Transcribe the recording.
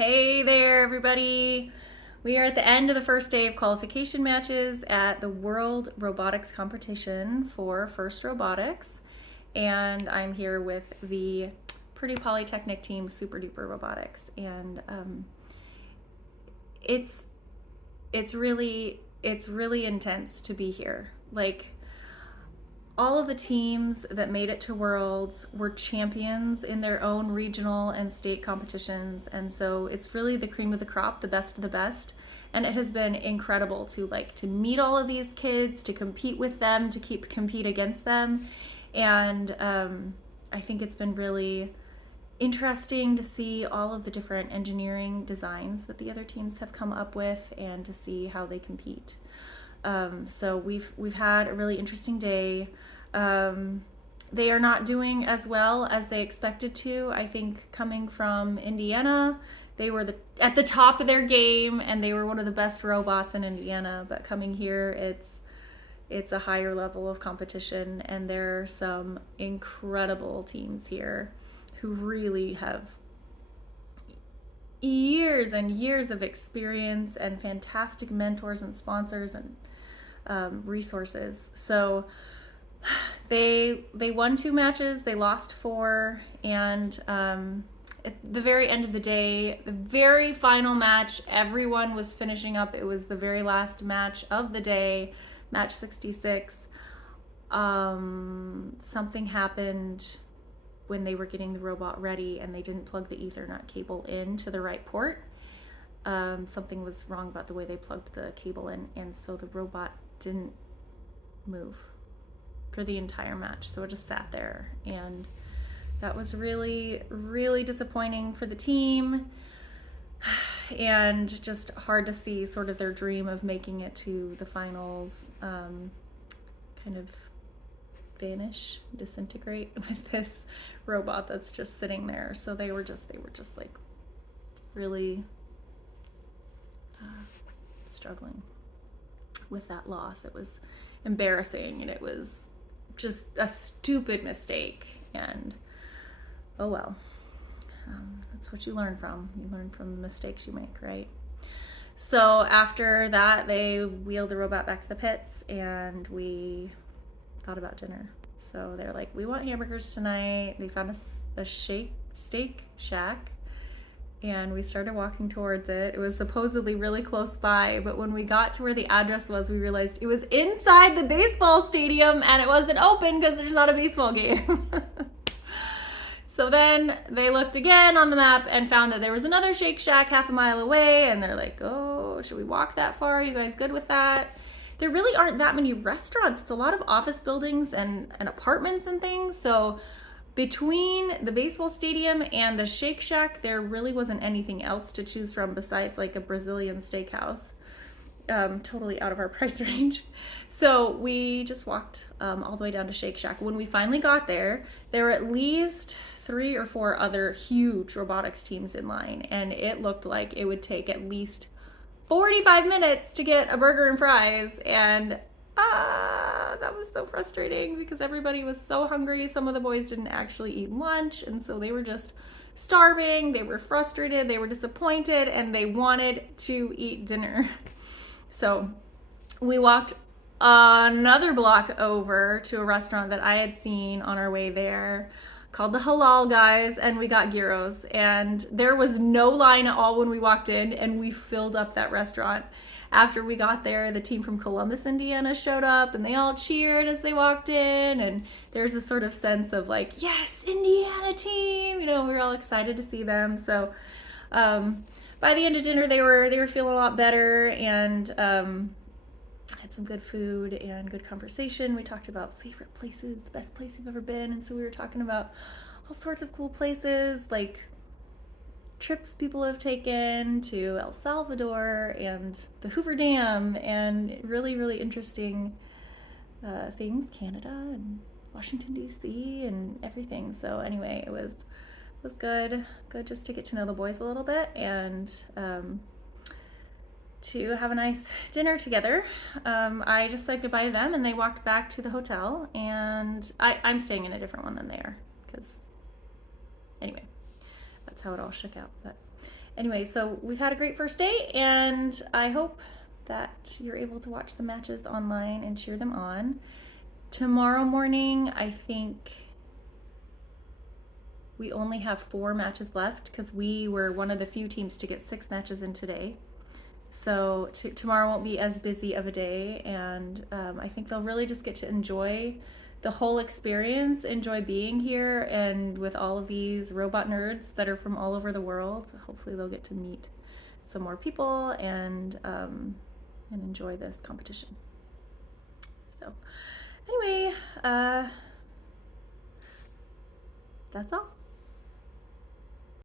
Hey there, everybody. We are at the end of the first day of qualification matches at the World Robotics Competition for First Robotics. And I'm here with the Purdue Polytechnic team, Super Duper Robotics. And it's really intense to be here. Like, all of the teams that made it to Worlds were champions in their own regional and state competitions, and so it's really the cream of the crop, the best of the best. And it has been incredible to meet all of these kids, to compete with them, to compete against them, and I think it's been really interesting to see all of the different engineering designs that the other teams have come up with, and to see how they compete. So we've had a really interesting day. They are not doing as well as they expected to. I think coming from Indiana, they were at the top of their game, and they were one of the best robots in Indiana. But coming here, it's a higher level of competition, and there are some incredible teams here who really have years and years of experience and fantastic mentors and sponsors and resources. So they won 2 matches, they lost 4, and at the very end of the day, the very final match, everyone was finishing up. It was the very last match of the day, match 66. Something happened when they were getting the robot ready, and they didn't plug the Ethernet cable in to the right port. Something was wrong about the way they plugged the cable in, and so the robot didn't move for the entire match. So it just sat there, and that was really, really disappointing for the team, and just hard to see sort of their dream of making it to the finals kind of vanish, disintegrate with this robot that's just sitting there. So they were just like really struggling with that loss. It was embarrassing, and it was just a stupid mistake, and oh well. That's what you learn from. You learn from the mistakes you make, right? So after that, they wheeled the robot back to the pits, and we thought about dinner. So they're like, we want hamburgers tonight. They found a steak shack, and we started walking towards it. It was supposedly really close by, but when we got to where the address was, we realized it was inside the baseball stadium, and it wasn't open because there's not a baseball game. So then they looked again on the map and found that there was another Shake Shack half a mile away, and they're like, oh, should we walk that far? Are you guys good with that? There really aren't that many restaurants. It's a lot of office buildings and apartments and things. So between the baseball stadium and the Shake Shack, there really wasn't anything else to choose from besides like a Brazilian steakhouse. Totally out of our price range. So we just walked all the way down to Shake Shack. When we finally got there, there were at least 3 or 4 other huge robotics teams in line, and it looked like it would take at least 45 minutes to get a burger and fries, and that was so frustrating because everybody was so hungry. Some of the boys didn't actually eat lunch, and so they were just starving. They were frustrated, they were disappointed, and they wanted to eat dinner. So we walked another block over to a restaurant that I had seen on our way there called the Halal Guys, and we got gyros, and there was no line at all when we walked in, and we filled up that restaurant. After we got there, the team from Columbus, Indiana showed up, and they all cheered as they walked in, and there's a sort of sense of like, yes, Indiana team, we were all excited to see them. So by the end of dinner, they were feeling a lot better, and had some good food and good conversation. We talked about favorite places, the best place we've ever been, and so we were talking about all sorts of cool places, like trips people have taken to El Salvador and the Hoover Dam, and really, really interesting things, Canada and Washington, D.C. and everything. So anyway, it was good just to get to know the boys a little bit, and to have a nice dinner together. I just said goodbye to them, and they walked back to the hotel, and I'm staying in a different one than they are, because anyway, that's how it all shook out. But Anyway, so we've had a great first day, and I hope that you're able to watch the matches online and cheer them on. Tomorrow morning, I think we only have 4 matches left because we were one of the few teams to get 6 matches in today. So tomorrow won't be as busy of a day, and I think they'll really just get to enjoy the whole experience, enjoy being here, and with all of these robot nerds that are from all over the world. Hopefully they'll get to meet some more people and enjoy this competition. So anyway, that's all.